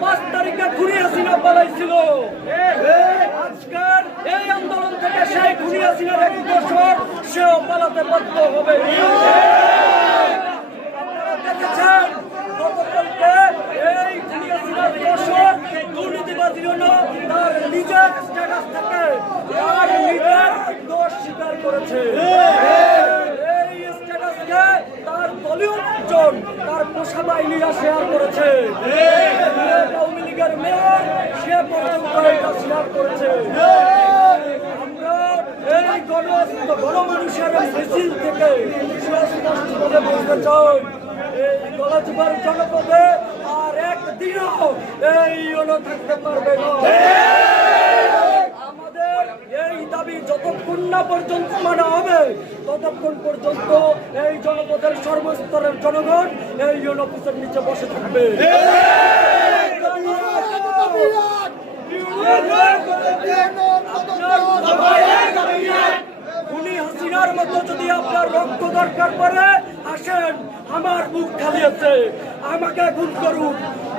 পাঁচ তারিখে ঘুরে হাসিনা পালাইছিল। এই আন্দোলন থেকে সেই ঘুরে হাসিনার এক বছর সেও হবে। আপনারা দেখেছেন গতকালকে এই ঘুরে হাসিনার বছর দুর্নীতিবাদীর জন্য তার নিজের স্ট্যাটাস থেকে তার নিজের দোষ স্বীকার করেছে। এই স্ট্যাটাসকে তার দলীয় লোকজন তার পোষা বাহিনীরা শেয়ার করেছে। আওয়ামী লীগের মেয়র সে পর্যন্ত এটা শেয়ার করেছে। আমরা এই গণ গণমানুষের মিছিল থেকে সুস্পষ্টভাবে বলতে চাই এই গলাচিপার জনপদে আর একদিনও এই থাকতে পারবে না। এই দাবি যতক্ষণ না পর্যন্ত মানা হবে, ততক্ষণ পর্যন্ত এই জনপদের সর্বস্তরের জনগণ এই ইউনোপিসের নিচে বসে থাকবে। আমাকে গুণ করুন,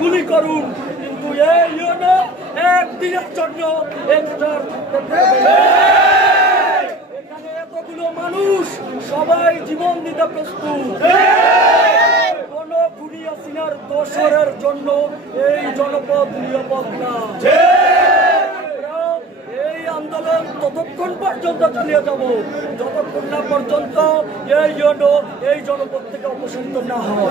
গুলি করুন, কিন্তু এই একদিনের জন্য এখানে এতগুলো মানুষ, সবাই জীবন দিতে প্রস্তুত। কোন দোসরের জন্য এই জনপদ নিরাপদ না। এই আন্দোলন ততক্ষণ পর্যন্ত চালিয়ে যাব। যতক্ষণ না পর্যন্ত এই জন্য এই জনপদ থেকে অপসারিত না হয়।